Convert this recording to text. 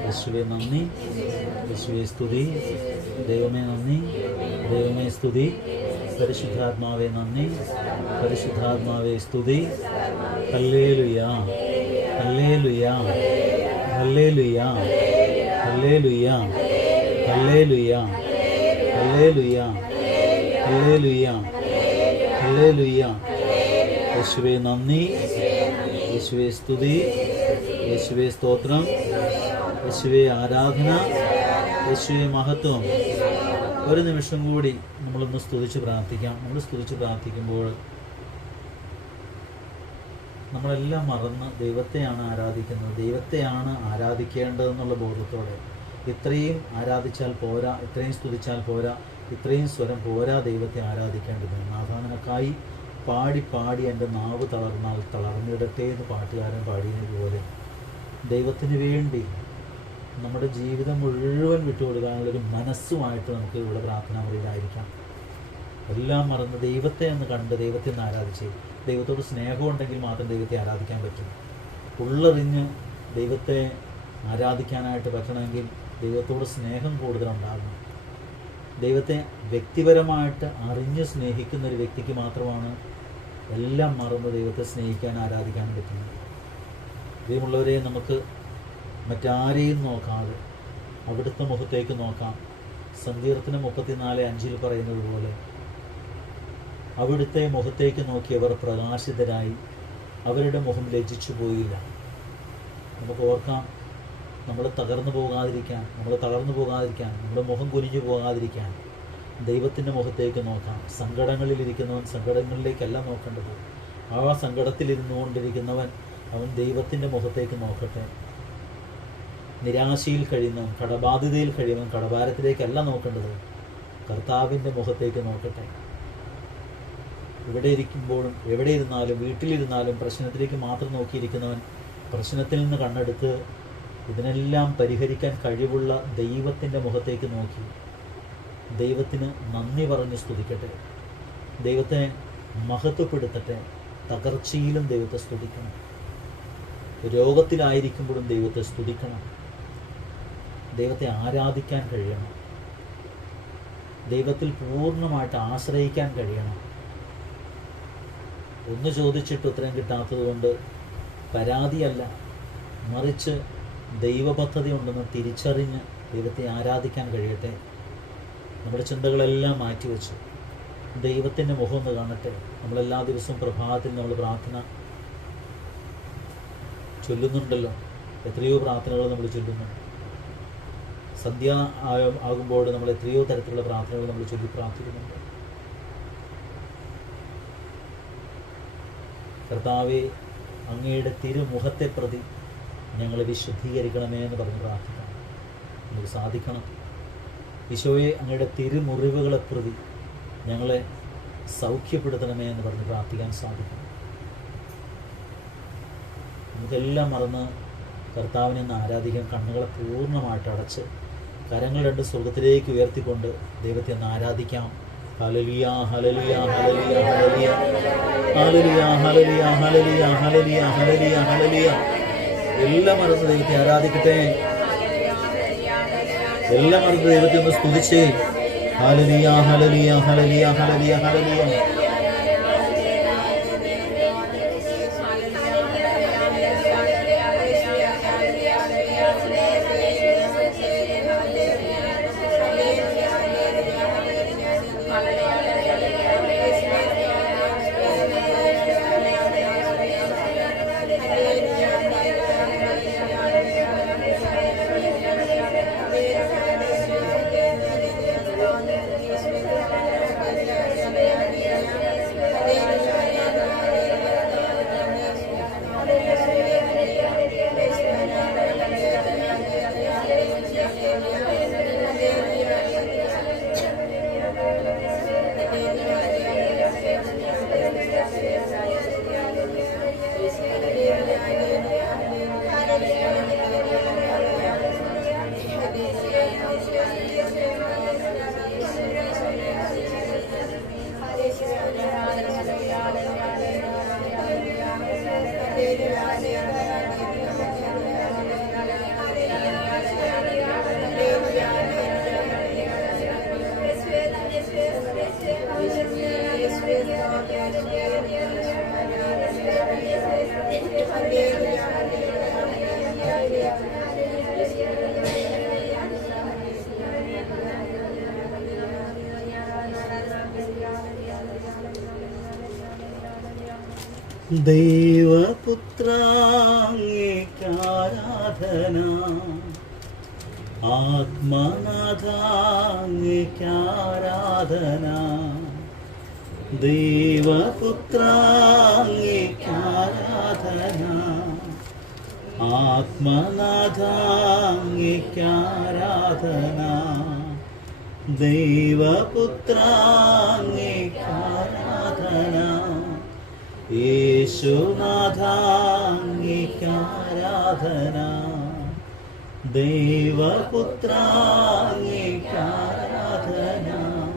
యేసువే నమ్మి యేసువే స్థుతి దైవమే నమ్మి దైవమే స్థుతి పరిశుద్ధాత్మావే నమ్మి పరిశుద్ధాత్మావే స్థుతి hallelujah hallelujah hallelujah hallelujah hallelujah hallelujah hallelujah hallelujah యేసువే నమ్మి యేసువే స్థుతి യേശുവെ സ്തോത്രം. യേശുവെ ആരാധന. യേശുവെ മഹത്വം. ഒരു നിമിഷം കൂടി നമ്മളൊന്ന് സ്തുതിച്ച് പ്രാർത്ഥിക്കാം. നമ്മൾ സ്തുതിച്ച് പ്രാർത്ഥിക്കുമ്പോൾ നമ്മളെല്ലാം മറന്ന് ദൈവത്തെയാണ് ആരാധിക്കുന്നത്. ദൈവത്തെയാണ് ആരാധിക്കേണ്ടതെന്നുള്ള ബോധത്തോടെ ഇത്രയും ആരാധിച്ചാൽ പോരാ ഇത്രയും സ്തുതിച്ചാൽ പോരാ ഇത്രയും സ്വരം പോരാ ദൈവത്തെ ആരാധിക്കേണ്ടത്. നാഥാനക്കായി പാടി പാടി എന്റെ നാവ് തളർന്നാൽ തളർന്നിടട്ടെ എന്ന് പാട്ടുകാരൻ പാടിയതുപോലെ ദൈവത്തിന് വേണ്ടി നമ്മുടെ ജീവിതം മുഴുവൻ വിട്ടുകൊടുക്കാനുള്ളൊരു മനസ്സുമായിട്ട് നമുക്ക് ഇവിടെ പ്രാർത്ഥനാ മുറിയിലായിരിക്കാം എല്ലാം മറന്ന് ദൈവത്തെ ഒന്ന് കണ്ട് ദൈവത്തെ ഒന്ന് ആരാധിച്ച് ദൈവത്തോട് സ്നേഹമുണ്ടെങ്കിൽ മാത്രം ദൈവത്തെ ആരാധിക്കാൻ പറ്റും. ഉള്ളറിഞ്ഞ് ദൈവത്തെ ആരാധിക്കാനായിട്ട് പറ്റണമെങ്കിൽ ദൈവത്തോട് സ്നേഹം കൂടുതലുണ്ടാകണം. ദൈവത്തെ വ്യക്തിപരമായിട്ട് അറിഞ്ഞ് സ്നേഹിക്കുന്ന ഒരു വ്യക്തിക്ക് മാത്രമാണ് എല്ലാം മറന്ന് ദൈവത്തെ സ്നേഹിക്കാൻ ആരാധിക്കാൻ പറ്റുന്നത്. ദൈവമുള്ളവരെ നമുക്ക് മറ്റാരെയും നോക്കാതെ അവിടുത്തെ മുഖത്തേക്ക് നോക്കാം. സങ്കീർത്തനം മുപ്പത്തിനാല് അഞ്ചിൽ പറയുന്നത് പോലെ അവിടുത്തെ മുഖത്തേക്ക് നോക്കിയവർ പ്രകാശിതരായി അവരുടെ മുഖം ലജിച്ചു പോയില്ല. നമുക്ക് ഓർക്കാം നമ്മൾ തകർന്നു പോകാതിരിക്കാൻ നമ്മൾ തളർന്നു പോകാതിരിക്കാൻ നമ്മുടെ മുഖം കുനിഞ്ഞു പോകാതിരിക്കാൻ ദൈവത്തിന്റെ മുഖത്തേക്ക് നോക്കാം. സങ്കടങ്ങളിലിരിക്കുന്നവൻ സങ്കടങ്ങളിലേക്കല്ല നോക്കേണ്ടത്. ആ സങ്കടത്തിലിരുന്നു കൊണ്ടിരിക്കുന്നവൻ അവൻ ദൈവത്തിന്റെ മുഖത്തേക്ക് നോക്കട്ടെ. നിരാശയിൽ കഴിയുന്നവൻ കടബാധിതയിൽ കഴിയുന്നവൻ കടഭാരത്തിലേക്കല്ല നോക്കേണ്ടത്. കർത്താവിന്റെ മുഖത്തേക്ക് നോക്കട്ടെ. ഇവിടെ ഇരിക്കുമ്പോഴും എവിടെ ഇരുന്നാലും വീട്ടിലിരുന്നാലും പ്രശ്നത്തിലേക്ക് മാത്രം നോക്കിയിരിക്കുന്നവൻ പ്രശ്നത്തിൽ നിന്ന് കണ്ണെടുത്ത് ഇതിനെല്ലാം പരിഹരിക്കാൻ കഴിവുള്ള ദൈവത്തിന്റെ മുഖത്തേക്ക് നോക്കി. ദൈവത്തിന് നന്ദി പറഞ്ഞ് സ്തുതിക്കട്ടെ. ദൈവത്തെ മഹത്വപ്പെടുത്തട്ടെ. തകർച്ചയിലും ദൈവത്തെ സ്തുതിക്കണം. രോഗത്തിലായിരിക്കുമ്പോഴും ദൈവത്തെ സ്തുതിക്കണം. ദൈവത്തെ ആരാധിക്കാൻ കഴിയണം. ദൈവത്തിൽ പൂർണമായിട്ട് ആശ്രയിക്കാൻ കഴിയണം. ഒന്ന് ചോദിച്ചിട്ട് ഉത്തരം കിട്ടാത്തത് കൊണ്ട് പരാതിയല്ല. മറിച്ച് ദൈവപദ്ധതി ഉണ്ടെന്ന് തിരിച്ചറിഞ്ഞ് ദൈവത്തെ ആരാധിക്കാൻ കഴിയട്ടെ. നമ്മുടെ ചിന്തകളെല്ലാം മാറ്റിവെച്ച് ദൈവത്തിന്റെ മുഖം ഒന്ന് കാണട്ടെ. നമ്മളെല്ലാ ദിവസവും പ്രഭാതത്തിൽ നമ്മൾ പ്രാർത്ഥന ചൊല്ലുന്നുണ്ടല്ലോ. എത്രയോ പ്രാർത്ഥനകൾ നമ്മൾ ചൊല്ലുന്നുണ്ട് സന്ധ്യ ആകുമ്പോൾ നമ്മൾ എത്രയോ തരത്തിലുള്ള പ്രാർത്ഥനകൾ നമ്മൾ ചൊല്ലി പ്രാർത്ഥിക്കുന്നുണ്ട്. കർത്താവെ അങ്ങയുടെ തിരുമുഖത്തെ പ്രതി ഞങ്ങൾ വിശുദ്ധീകരിക്കണമേ എന്ന് പറഞ്ഞ് പ്രാർത്ഥിക്കണം നമുക്ക് സാധിക്കണം. ഈശോയെ അങ്ങയുടെ തിരുമുറിവുകളെ പ്രതി ഞങ്ങളെ സൗഖ്യപ്പെടുത്തണമേ എന്ന് പറഞ്ഞ് പ്രാർത്ഥിക്കാൻ സാധിക്കണം നമുക്കെല്ലാം മറന്ന് കർത്താവിനെ ഒന്ന് ആരാധിക്കാൻ കണ്ണുകളെ പൂർണമായിട്ട് അടച്ച് കരങ്ങൾ രണ്ട് സ്വർഗത്തിലേക്ക് ഉയർത്തിക്കൊണ്ട് ദൈവത്തെ ഒന്ന് ആരാധിക്കാം. ഹലലിയ ഹലലിയ ഹലലിയ ഹലലിയ ഹലലിയ ഹലലിയ ഹലലിയ ഹലലിയ ഹലലിയ ഹലലിയ എല്ലാം മറന്ന് ദൈവത്തെ ആരാധിക്കട്ടെ. എല്ലാം മറന്ന് ദൈവത്തെ ഒന്ന് സ്തുതിച്ചേ. ഹലലിയ ഹലലിയ ഹലലിയ ഹലലിയ ഹലലിയ देवपुत्रांगिकाराधना आत्मनाथांगिकाराधना देवपुत्राङ्गिक्याराधना आत्मनाथाङ्गिक्याराधना देवपुत्राङ्गिक्याराधना येषुनाथाङ्गिक्याराधना देवपुत्राङ्गिक्यारा